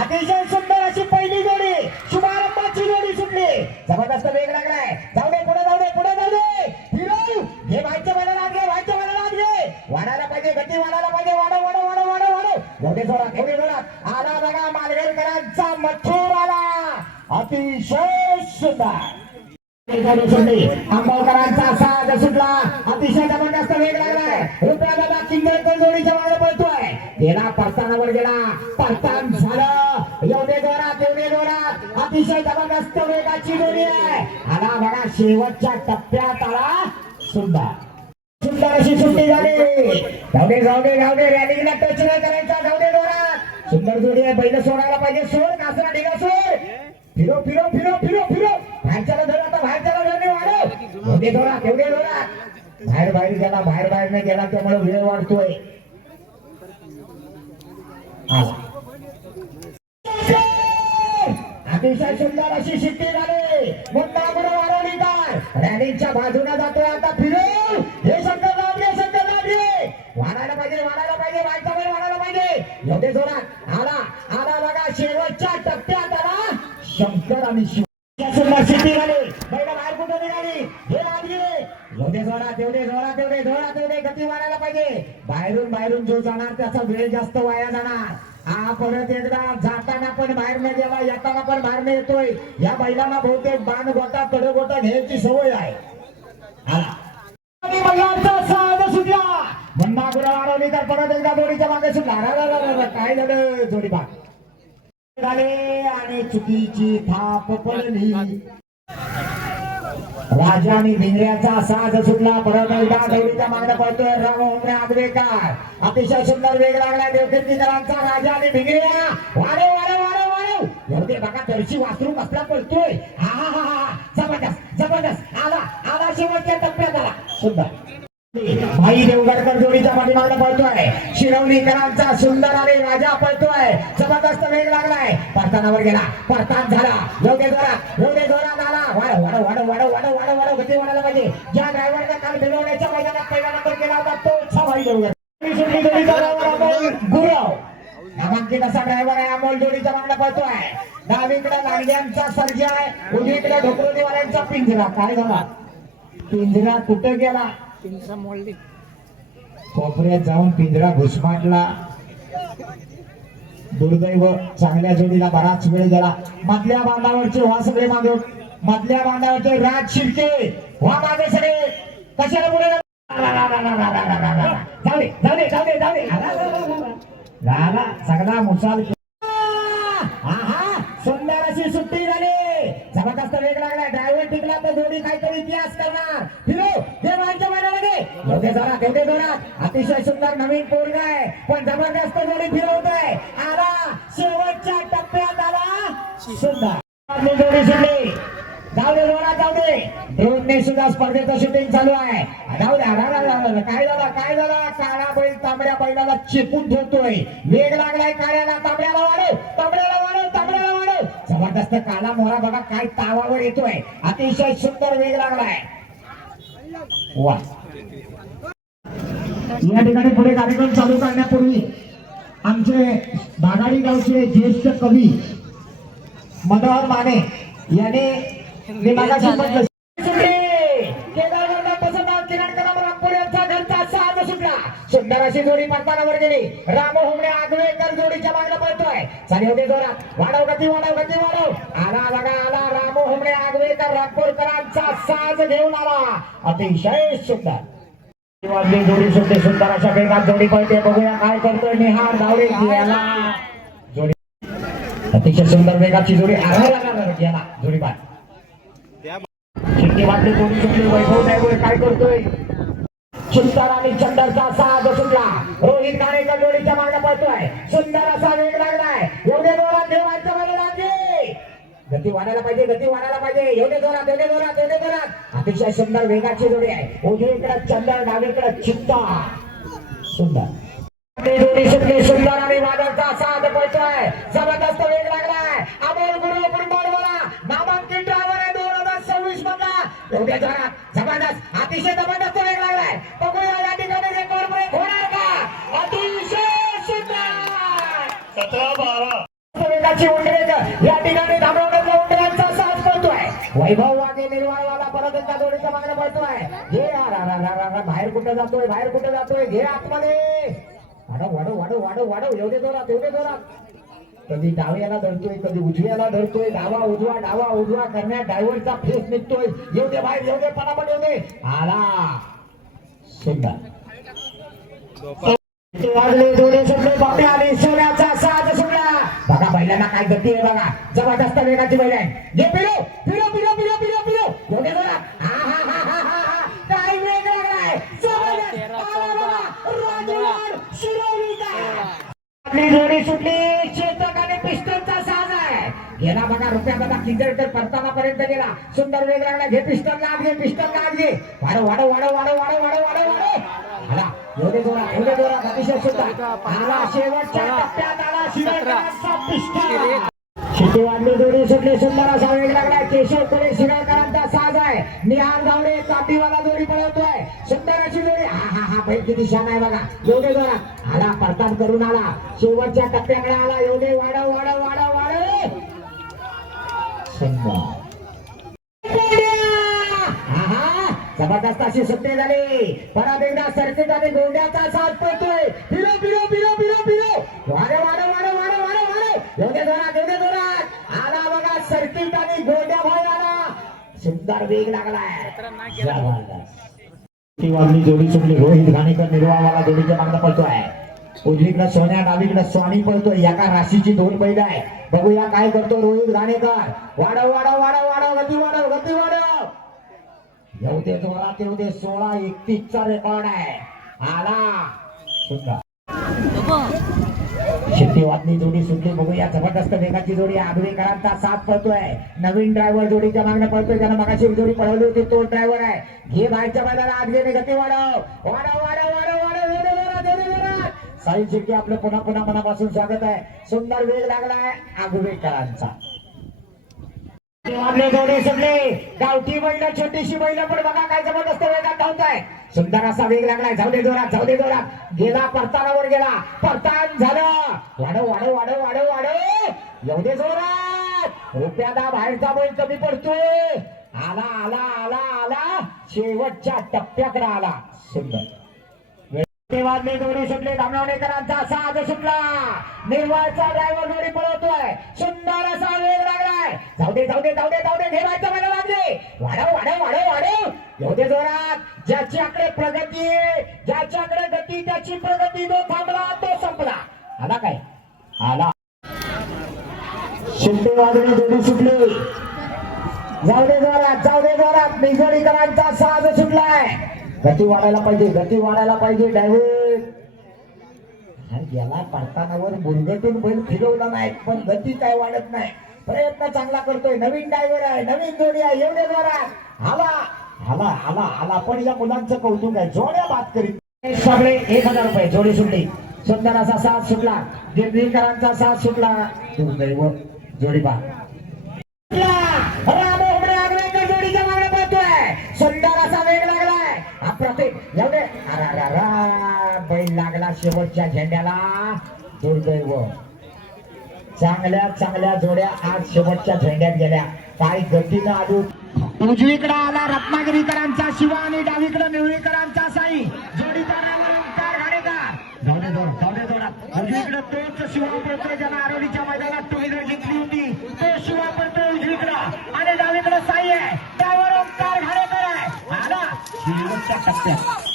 अतिशय सुंदर अशी पहिली जोडी शुभारंभाची जोडी सुटली. जबरदस्त वेग लागलाय. जाऊ दे पुढे जाऊ दे पुढे जाऊ दे. फिरव घे व्हायच्या मैदानात घे व्हायच्या मैदानात घे. वाढायला पाहिजे गती वाढायला पाहिजे. वाढव वाढव वाढव वाढव वाढव. एवढे जोरात एवढे जोरात आला बघा मालगेरकरांचा मथुर आला. अतिशय सुंदर आंबवकरांचा साज सुटला. अतिशय जबरदस्त वेग लागलाय. रुपया दादा किंगळकर जोडीच्या मागे पळतोय. गेला परतानावर गेला परतान झालं. एवढे जोरात अतिशय जबरदस्त वेगाची जोडी आहे. आला बघा शेवटच्या टप्प्यात आला. सुंदर अशी सुट्टी झाली. जाऊ दे रॅलीला टच नाही करायचा. जाऊ दे जोरात सुंदर जोडी आहे. बैल सोडायला पाहिजे. सोड कासरा ढिगा सोड. फिरो फिरो फिरो फिरो फिरो. बाहेरच्याला धर आता बाहेरच्याला धरणे वाढव. एवढे जोरात बाहेर गेला बाहेर नाही गेला त्यामुळे वेळ वाढतोय. अतिशय सुंदर अशी शिट्टी झाली. मुद्दा पुढे वाढवलीकर रॅलीच्या बाजूला जातोय. आता फिरो हे शंकर लागले वाढायला पाहिजे व्हायचा वेळ वाढायला पाहिजे. एवढे जोरात आला बघा शेवटच्या टप्प्यात आला शंकर आणि सुंदर शिट्टी झाली. बैल बाहेर कुठे निघाली हे लागले. एवढे जोरात गती वाढायला पाहिजे. बाहेरून जो जाणार त्याचा वेळ जास्त वाया जाणार. हा परत एकदा जाताना पण बाहेर न गेला येताना पण बाहेर न येतोय. या बैलांना बहुतेक बाण गोटा कडगोटा घ्यायची सवय आहे. साज सुटला. म्हणा गुरु वाढवली तर परत एकदा जोडीच्या मागे सुटला. काय झालं जोडी बाग झाले आणि चुकीची थाप पडली. राजा आणि भिंगऱ्याचा साज सुटला. परत एकदा जोडीच्या मागे पडतोय राम आगवेकर. अतिशय सुंदर वेग लागलाय देवकीकरांचा. राजा आणि भिंगऱ्या वाढव एवढे बघा तळशी वासरू कसला पडतोय. हा जबरदस्त आला शेवटच्या टप्प्यात आला. सुंदर भाई देवगडकर जोडीच्या पाठीमागे पळतोय. शिरवलीकरांचा सुंदर आणि राजा पळतोय. जबरदस्त वेग लागलाय. परतानावर गेला परतान झाला. एवढे जोरात आला. वाढव गती वाढायला पाहिजे. ज्या ड्रायव्हरने काल भिलवण्याच्या मैदानात पहिला नंबर केला होता तोच भाई देवगडकर. गुरव नामांकित असा ड्रायव्हर आहे. अमोल जोडीच्या मागला पळतोय. डावीकडे लांडग्यांचा सर्जा आहे. उजवीकडे ढोकरोलीवाल्यांचा पिंजरा. काय झाला पिंजरा कुठे गेला. कोपऱ्यात जाऊन पिंजरा घुसमाटला. दुर्दैव चांगल्या जोडीला बराच वेळ गेला. मधल्या बांधावरचे व्हा सगळे मागे. मधल्या बांधावरचे राज शिर्के व्हा मागे सगळे. कशाला पुढे झाला सगळा मुसाल. सुंदर अशी सुट्टी झाली. जबरदस्त वेग लागलाय. ड्रायव्हर टिकला तर जोडी काहीतरी इतिहास करणार. फिरो देवांच्या मैदानाला घे. एवढे जोरात अतिशय सुंदर नवीन पोरगा आहे पण जबरदस्त जोडी फिरवतोय. आला शेवटच्या टप्प्यात आला. सुंदर जोडी सुटली. जाऊ दे ड्रोनने सुद्धा स्पर्धेचं शूटिंग चालू आहे. जाऊ दे काय झाला काळा बैल तांबड्या बैलाला चेपून ठेवतोय. वेग लागलाय काळ्याला. तांबड्याला वाढव. जबरदस्त काला मोरा बघा काय तावावर येतोय. अतिशय सुंदर वेग लागलाय. वा या ठिकाणी पुढे कार्यक्रम चालू करण्यापूर्वी आमचे बागाडी गावचे ज्येष्ठ कवी मनोहर माने याने सुंदर अशी जोडी परतानावर गेली. राम होमणे आगवेकर जोडीच्या मागला पळतोय. चालेल होते जोरात. वाढव गती आला राम होमणे आगवेकर रामपूरकरांचा साज घेऊन आला. अतिशय सुंदर वाजली जोडी सुटते. सुंदर अशा वेगात जोडी पळते. बघूया काय करतोय निहार धावडे गेला. जोडी अतिशय सुंदर वेगाची जोडी गेला. जोडी बाद शिट्टी वाटली. जोडी सुटली. वैभव ड्रायव्हर काय करतोय. सुंदर आणि चंदरचा साज सुटला. रोहित काणेकर जोडीच्या मागे पळतोय. सुंदर असा वेग लागलाय. एवढे जोरात देवांच्या मध्ये लागले. गती वाढायला पाहिजे. एवढे जोरात अतिशय सुंदर वेगाची जोडी आहे. उजवीकडे चंदर डावीकडे चित्ता. सुंदर जोडी सुटली. सुंदर आणि वादळचा साज पळतोय. जबरदस्त वेग लागलाय. अमोल गुरु नामांकित ड्रायव्हर आहे 2026 मधला. एवढ्या जोरात जबरदस्त अतिशय जबरदस्त वेग लागलाय. बघूया या ठिकाणी रेकॉर्ड ब्रेक होणार का. अतिशय सुंदर 17-12 प्रकारची उंडरेज या ठिकाणी धामवण्यातला उंडरांचा साथ पळतोय. वैभव वागे निर्वाळवाला परत एकदा जोडीच्या मागणं पळतोय. घे बाहेर कुठं जातोय, बाहेर कुठं जातोय, घे आतमध्ये. वाढव वाढव वाढव वाढव वाढव, एवढे जोरात एवढे जोरात. कधी डाव्याला धरतोय, कधी उजव्याला धरतोय, डावा उजवा करण्यात ड्रायव्हरचा फेस निघतोय. येऊ दे बाहेर, येऊ दे पटापट येऊ दे. आला सुंदर वाजले, जोडे सुटले, बापे आले, सोन्याचा साथ सुटला. बघा बैलांना काय गती आहे बघा, जबरदस्त वेगाची बैल आहे. घे पिलो पिलो पिलो पिलो पिलो पिलो, एवढे जोरात. हा हा हा हा हा हा, काय वेग लागलाय. आपली जोडी सुटली. चेतक आणि पिस्टनचा साज आहे. गेला बघा रुपया बघा किंजरकर परताना पर्यंत गेला. सुंदर वेग लागला. घे पिस्टन लाग, घे पिस्टन लाग, घे वाढव वाढव वाढव वाढव वाढव वाढव वाढव वाढव. आला एवढे जोरात अतिशय सुंदर. आला शेवटच्या टप्प्यात आला शिरडकरांचा पिस्टन. शिटी वाढली, जोडी सुटली. सुंदर असा वेग लागलाय. केशव कोले शिरडकरांचा साज आहे. निहार गावडे काठीवाला जोडी पळवतोय. सुंदर अशी जोडी. हा हा हा, बैल किती छान आहे बघा. एवढे जोरात आला, परतान करून आला. शेवटच्या टप्प्याकडे आला. एवढे वाढव वाढव वाढव वाढव. सुंदर जबरदस्त अशी सुट्टी झाली. परत एकदा सर्किट आणि गोंड्याचा साथ पडतोय. फिरो फिरो फिरो फिरो फिरो, वाढव वाढव वाढव वाढव वाढव वाढव, एवढे जोरात एवढे जोरात. आला बघा सर्किट आणि गोंड्या भाई आला. सुंदर वेग लागलाय. ती वाजली, जोडी सुटली. रोहित घाणेकर निर्वाळवाला जोडीच्या मागणं पळतोय. उजवीकडे सोन्या, डावीकडे स्वामी पळतोय. एका राशीची दोन बैल आहे. बघूया काय करतो रोहित घाणेकर. वाढव वाढव वाढव वाढव, गती वाढव गती वाढव. येऊ दे जोरात येऊ दे. 16:31 चा रेकॉर्ड आहे. आला सुंदर. शिट्टी वाजली, जोडी सुटली. बघूया जबरदस्त वेगाची जोडी. आगवेकरांचा साथ पळतोय. नवीन ड्रायव्हर जोडीच्या मागणं पळतोय. त्यानं मगाशी जोडी पळवली होती, तो ड्रायव्हर आहे. घे बाहेरच्या बैलाला आत घेणे, गती वाढव वाढव वाढव वाढव वाढव, एवढे जोरात एवढे जोरात. साहिल शेट्टी आपलं पुन्हा पुन्हा मनापासून स्वागत आहे. सुंदर वेग लागलाय आगवेकरांचा. वाजले, जोडी सुटली. गावठी बैल, छोटीशी बैल, पण बघा काय जबरदस्त वेगात धावत आहे. सुंदर असा वेग लागलाय. जाऊ दे जोरात, जाऊ दे जोरात. गेला परतानावर गेला, परतान झालं. वाढव वाढव वाढव वाढव वाढव, एवढे जोरात. रुपयादा बाहेरचा बैल कमी पडतोय. आला आला आला आला, शेवटच्या टप्प्याकडे आला. सुंदर वाजले, जोडी सुटली. धामणेकरांचा साज सुटला. निर्वाळचा ड्रायव्हर जोडी पळवतोय. सुंदर असा वेग लागलाय. जाऊ दे जाऊ दे जाऊ दे जाऊ दे, घेवायचं मला लागले. वाढव वाढव वाढव वाढव, एवढे जोरात. ज्याच्याकडे प्रगती, ज्याच्याकडे गती त्याची प्रगती. जो थांबला तो संपला. आला काय आला. शिंदे वाजले, जोडी सुटली. जाऊ दे जोरात, जाऊ दे जोरात. निगडीकरांचा साज सुटलाय. गती वाढायला पाहिजे, गती वाढायला पाहिजे. ड्रायव्हर गेला पडतानावर मुरगटून बैल फिरवला नाही, पण गती काय वाढत नाही. प्रयत्न चांगला करतोय. नवीन ड्रायव्हर आहे, नवीन जोडी आहे. एवढे जोरात आला आला आला आला. पण या मुलांचं कौतुक आहे, जोड्या बात करीत सगळे. 1000 रुपये जोडी सुटली. सुंदर असा साथ सुटला. दिल्लीकरांचा साथ सुटला. दुर्दैव जोडी बा राम उमरे आगवेकर जोडीच्या मागणं पळतोय. सुंदर असा वेग लागलाय. अप्रतिम एवढे. बैल लागला शेवटच्या झेंड्याला. दुर्दैव. चांगल्या चांगल्या जोड्या आज शेवटच्या झेंड्यात गेल्या. काय गतीनं आलो. उजवीकडे आला रत्नागिरीकरांचा शिवा आणि डावीकडे निवळीकरांचा साई. जोडीचा ओंकार घाणेकर. जाऊ दे जोरात, जाऊ दे जोरात. उजवीकडे तोच शिवा पडतोय, ज्याला आरोलीच्या मैदानात टू व्हीलर जिंकली होती. तो शिवा पडतोय उजवीकडं आणि डावीकडे साई आहे. त्यावर ओंकार घाणेकर आहे. आला शेवटच्या टप्प्यात.